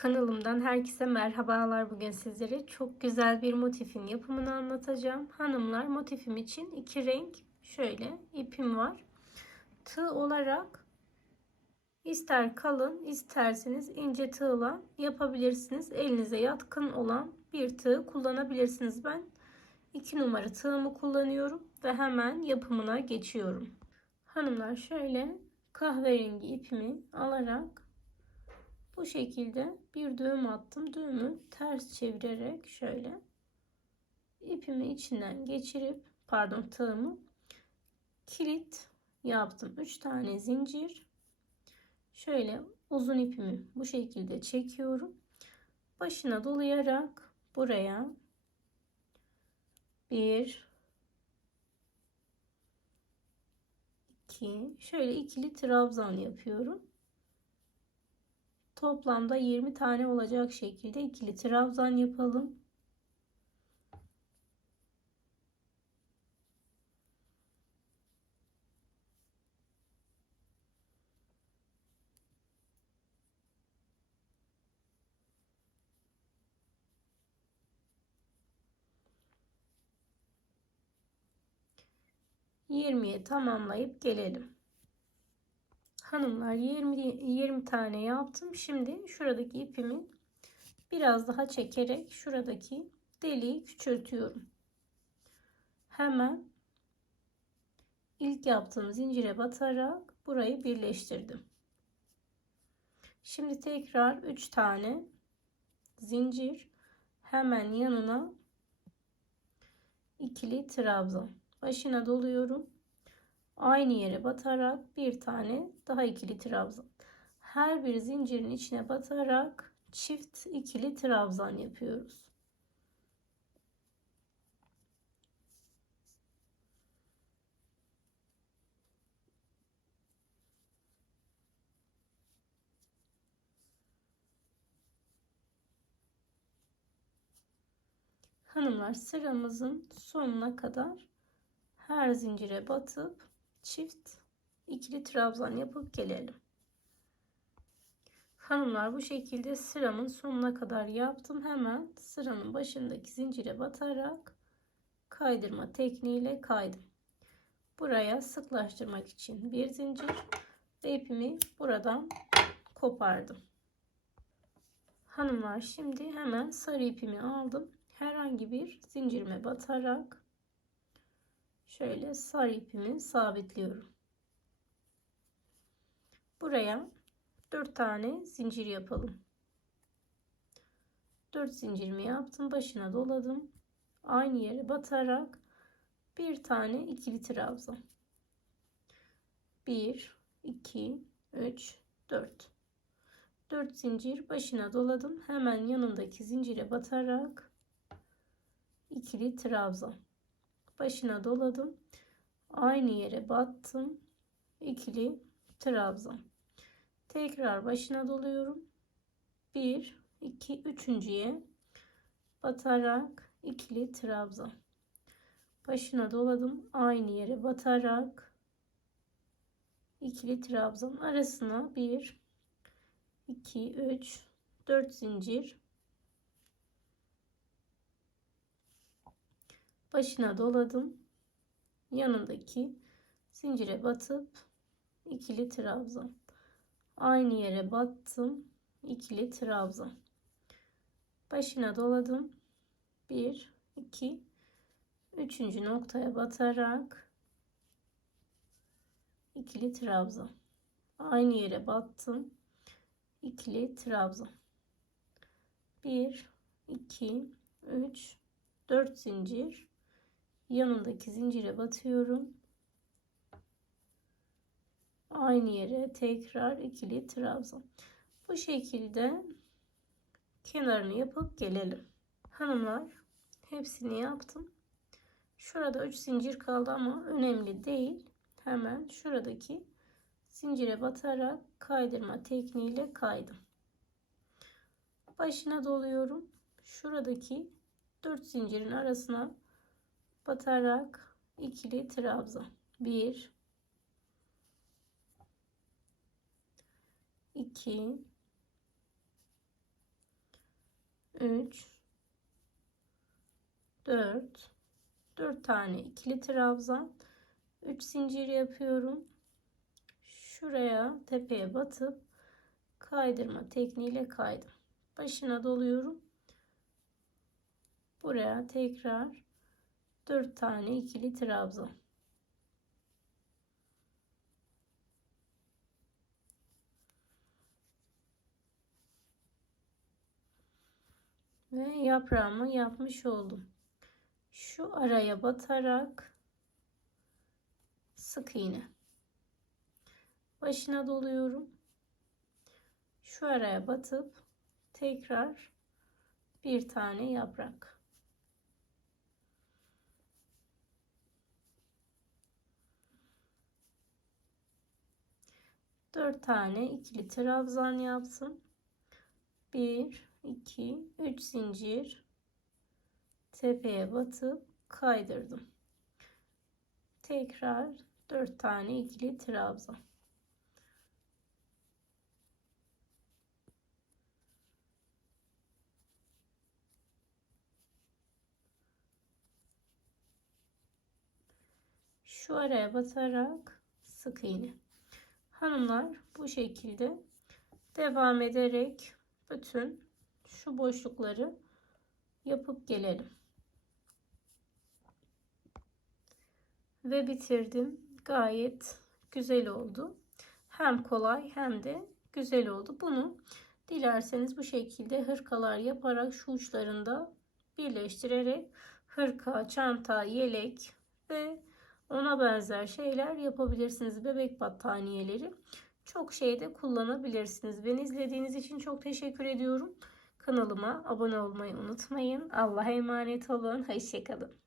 Kanalımdan herkese merhabalar. Bugün sizlere çok güzel bir motifin yapımını anlatacağım. Hanımlar motifim için iki renk şöyle ipim var. Tığ olarak ister kalın isterseniz ince tığla yapabilirsiniz. Elinize yatkın olan bir tığ kullanabilirsiniz. Ben 2 numara tığımı kullanıyorum ve hemen yapımına geçiyorum. Hanımlar şöyle kahverengi ipimi alarak bu şekilde bir düğüm attım. Düğümü ters çevirerek şöyle ipimi içinden geçirip pardon tığımı kilit yaptım. 3 tane zincir. Şöyle uzun ipimi bu şekilde çekiyorum. Başına dolayarak buraya bir iki şöyle ikili trabzan yapıyorum. Toplamda 20 tane olacak şekilde ikili trabzan yapalım. Yirmiye tamamlayıp gelelim. Hanımlar 20 20 tane yaptım. Şimdi şuradaki ipimi biraz daha çekerek şuradaki deliği küçültüyorum. Hemen ilk yaptığım zincire batarak burayı birleştirdim. Şimdi tekrar 3 tane zincir hemen yanına ikili trabzan başına doluyorum aynı yere batarak bir tane daha ikili trabzan. Her bir zincirin içine batarak çift ikili trabzan yapıyoruz. Hanımlar sıramızın sonuna kadar her zincire batıp çift ikili trabzan yapıp gelelim. Hanımlar bu şekilde sıramın sonuna kadar yaptım. Hemen sıranın başındaki zincire batarak kaydırma tekniğiyle kaydım. Buraya sıklaştırmak için bir zincir ve ipimi buradan kopardım. Hanımlar şimdi hemen sarı ipimi aldım. Herhangi bir zincirime batarak şöyle sarı ipimi sabitliyorum. Buraya 4 tane zincir yapalım. 4 zincirimi yaptım. Başına doladım. Aynı yere batarak bir tane ikili trabzan. 1 2 3 4 4 zincir başına doladım. Hemen yanındaki zincire batarak ikili trabzan başına doladım. Aynı yere battım. ikili trabzan. Tekrar başına doluyorum. 1 2 üçüncüye batarak ikili trabzan. Başına doladım. Aynı yere batarak ikili trabzan arasına 1 2 3 4 zincir başına doladım. Yanındaki zincire batıp ikili trabzan. Aynı yere battım. ikili trabzan. Başına doladım. 1 2 3. noktaya batarak ikili trabzan. Aynı yere battım. ikili trabzan. 1 2 3 4 zincir yanındaki zincire batıyorum. Aynı yere tekrar ikili trabzan. Bu şekilde kenarını yapıp gelelim. Hanımlar hepsini yaptım. Şurada 3 zincir kaldı ama önemli değil. Hemen şuradaki zincire batarak kaydırma tekniğiyle kaydım. Başına doluyorum. Şuradaki 4 zincirin arasına batarak ikili trabzan. 1 2 3 4 4 tane ikili trabzan 3 zincir yapıyorum. Şuraya tepeye batıp kaydırma tekniğiyle kaydım. Başına doluyorum. Buraya tekrar 4 tane ikili trabzan. Ve yaprağımı yapmış oldum. Şu araya batarak sık iğne. Başına doluyorum. Şu araya batıp tekrar bir tane yaprak. Dört tane ikili trabzan yaptım. Bir, iki, üç zincir tepeye batıp kaydırdım. Tekrar dört tane ikili trabzan. şu araya batarak sık iğne. Hanımlar bu şekilde devam ederek bütün şu boşlukları yapıp gelelim. Ve bitirdim. Gayet güzel oldu. Hem kolay hem de güzel oldu. Bunu dilerseniz bu şekilde hırkalar yaparak şu uçlarında birleştirerek hırka, çanta, yelek ve ona benzer şeyler yapabilirsiniz. Bebek battaniyeleri. Çok şeyde kullanabilirsiniz. Beni izlediğiniz için çok teşekkür ediyorum. Kanalıma abone olmayı unutmayın. Allah'a emanet olun. Hoşçakalın.